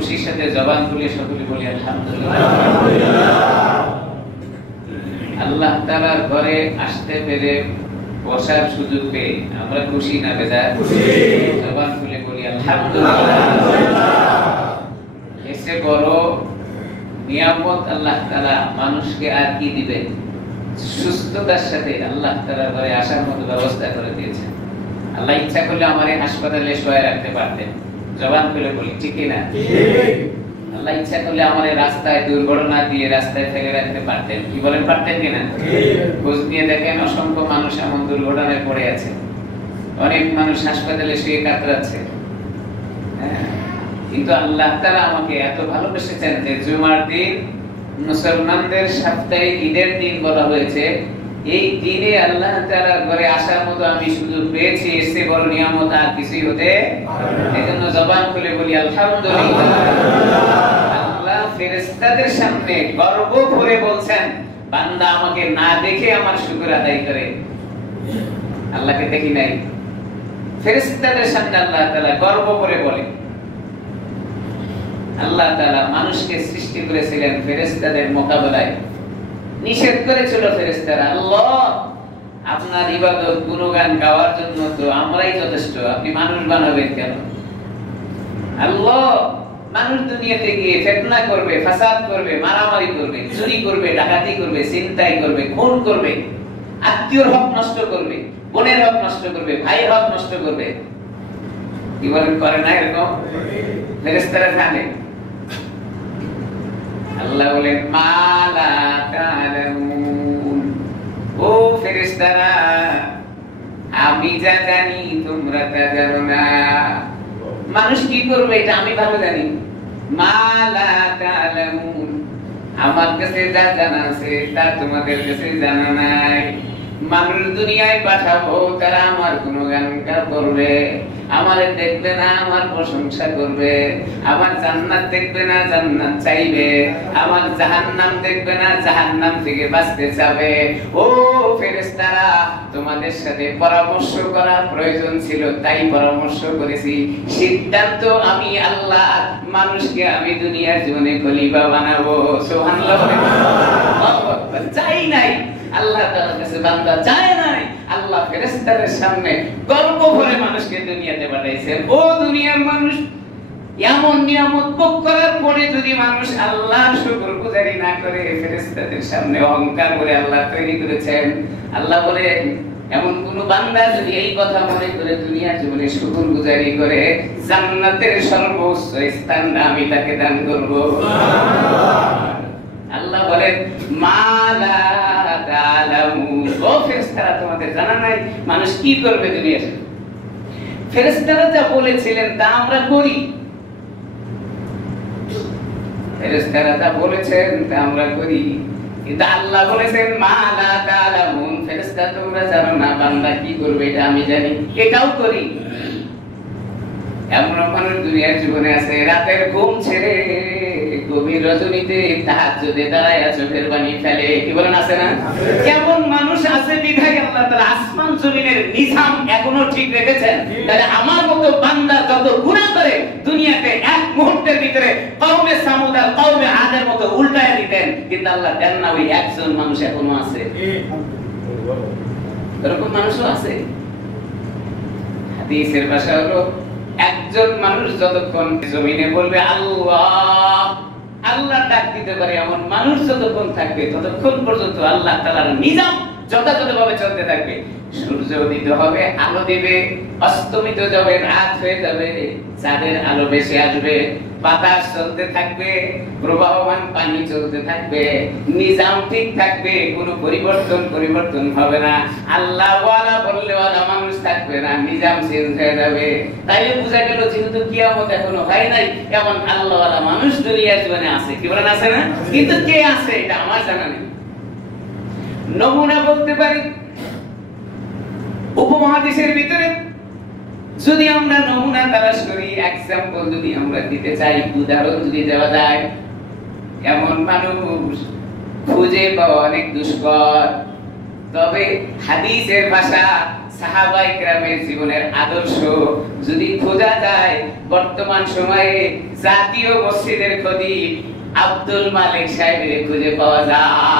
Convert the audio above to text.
খুশির সাথে জবান খুলে সকলে বলি আলহামদুলিল্লাহ। আল্লাহ তাআলার ঘরে আসতে পেরে, বসার সুযোগ পেয়ে আমরা খুশি না বেজার? জবান খুলে বলি আলহামদুলিল্লাহ। এসে বড় নিয়ামত আল্লাহ তাআলা মানুষকে আর কি দিবেন? সুস্থতার সাথে আল্লাহ তাআলার ঘরে আসার মতো ব্যবস্থা করে দিয়েছেন। আল্লাহ ইচ্ছা করলে আমারে হাসপাতালে শোয়া রাখতে পারতেন, জবান খুলে বলি ঠিক কি না? আল্লাহ ইচ্ছা করলে আমারে রাস্তায় দুর্ঘটনা দিয়ে রাস্তায় ফেলে রাখতে পারতেন, কি বলেন পারতেন কিনা? খোঁজ নিয়ে দেখেন অসংখ্য মানুষ এমন দুর্ঘটনায় পড়ে আছে, অনেক মানুষ হাসপাতালে শুয়ে কাতরাচ্ছে। কিন্তু আল্লাহ তাআলা আমাকে এত ভালোবেসেছেন যে জুমার দিন মুসলমানদের সাপ্তাহিক ঈদের দিন বলা হয়েছে, এই দিনে আল্লাহ তাআলার ঘরে আসার মতো আমি সুযোগ পেয়েছি। এসে বড় নিয়ামত আর কিছুই হতে, এজন্য জবান খুলে বলি আলহামদুলিল্লাহ। আল্লাহ ফেরেশতাদের সামনে গর্ব করে বলছেন, বান্দা আমাকে না দেখে আমার শুকর আদায় করে। আল্লাহকে দেখি নাই, ফেরেশতাদের সামনে আল্লাহ তাআলা গর্ব করে বলে। আল্লাহ তাআলা মানুষকে সৃষ্টি করেছিলেন ফেরেশতাদের মোকাবেলায়, নিষেধ করেছিল ফেরেশতারা, আল্লাহ আপনার ইবাদত গুণগান গাওয়ার জন্য তো আমরাই যথেষ্ট, আপনি মানুষ বানাবেন কেন? আল্লাহ মানুষ দুনিয়াতে গিয়ে ফিতনা করবে, ফাসাদ করবে, মারামারি করবে, চুরি করবে, ডাকাতি করবে, ছিনতাই করবে, খুন করবে, আত্মীয়র হক নষ্ট করবে, বোনের হক নষ্ট করবে, ভাইয়ের হক নষ্ট করবে। কি বলেন, করে না এরকম? ফেরেশতারা জানে। আল্লাহ বলেন মালা তাআলামুন, ও ফেরেশতারা আমি যা জানি তোমরা তা জানো না। মানুষ কি করবে এটা আমি ভালো জানি। মালা তাআলামুন, আমার কাছে যা জানা আছে তা তোমাদের কাছে জানা নাই। মানুষ দুনিয়ায় পাঠাবো, তারা আমার গুণগান করবে, আমারে দেখবে না আমার প্রশংসা করবে, আমার জান্নাত দেখবে না জান্নাত চাইবে, আমার জাহান্নাম দেখবে না জাহান্নাম থেকে বাঁচতে চাবে। ও ফেরেশতারা তোমাদের সাথে পরামর্শ করার প্রয়োজন ছিল, তাই পরামর্শ করেছি। সিদ্ধান্ত আমি আল্লাহ, মানুষকে আমি দুনিয়ার জীবনে খলিফা বানাবো। সুবহানাল্লাহ। চাই নাই আল্লাহ তাআলার কাছে, বান্দা চায় নাই। আল্লাহ ফেরেশতাদের সামনে গর্ব করে মানুষকে দুনিয়াতে পাঠাইছেন। ও দুনিয়ার মানুষ, এমন নিয়ামত ভোগ করার পরে যদি মানুষ আল্লাহর শুকরগুজারি না করে, ফেরেশতাদের সামনে অহংকার করে আল্লাহ তৈরি করেছেন। আল্লাহ বলেন এমন কোন বান্দা যদি এই কথা মনে করে দুনিয়ার জীবনে শুকরগুজারি করে, জান্নাতের সর্বোচ্চ স্থান আমি তাকে দান করব। আল্লাহ বলেন মালা তাআলামুন, ও ফেরেশতারা তোমাদের জানা নাই মানুষ কি করবে দুনিয়াতে। ফেরেশতারা যা বলেছিলেন তা আমরা করি, ফেরেশতারা যা বলেছেন তা আমরা করি। কিন্তু আল্লাহ বলেছেন মালা তাআলামুন, ফেরেশতা তোমরা জানো না বান্দা কি করবে এটা আমি জানি, এটাও করি। এমন মানুষ দুনিয়ার জীবনে আছে, রাতের ঘুম ছেড়ে গভীর রজনীতে তাহাজ্জুদে দাঁড়ায় চোখের পানি ফেলে। কি বলেন, আছে না? কেমন মানুষ আছে বিধায় আল্লাহ তাআলা আসমান জমিনের নিজাম এখনো ঠিক রেখেছেন। তাহলে আমার মতো বান্দা যত গুনাহ করে দুনিয়াতে এক মুহূর্তের ভিতরে কওমে সামুদ আর কওমে আদের মতো উল্টায় দিতেন, কিন্তু আল্লাহ দেন না। ওই একজন মানুষ এখনো আছে, এরকম মানুষও আছে। হাদিসের ভাষা হলো একজন মানুষ যতক্ষণ জমিনে বলবে আল্লাহ, আল্লাহ ডাক দিতে পারে এমন মানুষ যতক্ষণ থাকবে ততক্ষণ পর্যন্ত আল্লাহ তাআলার নিজাম যথাযথভাবে চলতে থাকবে। সূর্য উদিত হবে, আলো দিবে, অস্তমিত যাবে, রাত হয়ে যাবে, চাঁদের আলো বেশি আসবে, বাতাস চলতে থাকবে, প্রবাহমান পানি চলতে থাকবে, নিজাম ঠিক থাকবে, কোনো পরিবর্তন হবে না। আল্লাহ ওয়ালা বললে ওয়ালা মানুষ থাকবে না, নিজাম চেঞ্জ হয়ে যাবে। তাই বোঝা গেল যেহেতু কিয়ামত এখনো হয় নাই, এমন আল্লাহ ওয়ালা মানুষ দুনিয়ার জীবনে আছে। কি বলেন, আছে না? কিন্তু কে আছে এটা আমার জানা নেই। নমুনা বলতে পারি, উপমহাদেশের ভিতরে যদি আমরা নমুনা তালাশ করি, এক্সাম্পল যদি আমরা দিতে চাই, উদাহরণ যদি দেওয়া যায়, এমন মানুষ খুঁজে পাওয়া অনেক দুষ্কর। তবে হাদিসের ভাষা সাহাবায়ে কেরামের জীবনের আদর্শ যদি খোঁজা যায়, বর্তমান সময়ে জাতীয় মসজিদের খতিব আব্দুল মালিক সাহেবের খুঁজে পাওয়া যায়।